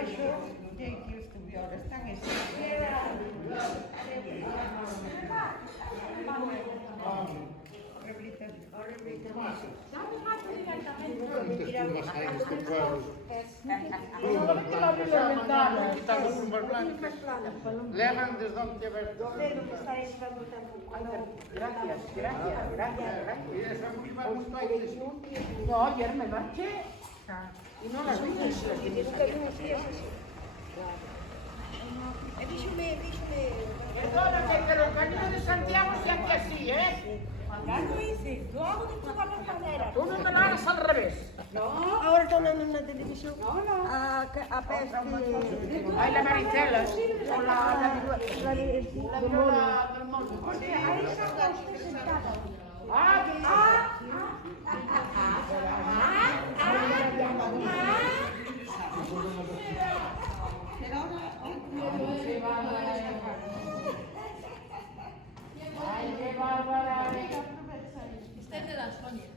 això ja aquí estudiar, estan Levan desde onde tiver. Gracias, gracias, gracias. No, ayer me marché. Y no las vi. Perdóname, pero el camino de Santiago se hace así, ¿eh? Ya lo hice, yo hago de todas las maneras. Tú no me lo hagas al revés. No, ahora están en la televisión. No, no. A pesca. Ay, la Maricela. O la del mundo. Ahí está usted sentada. Ah, que Ay, qué bárbara. Esta es de las Sonia.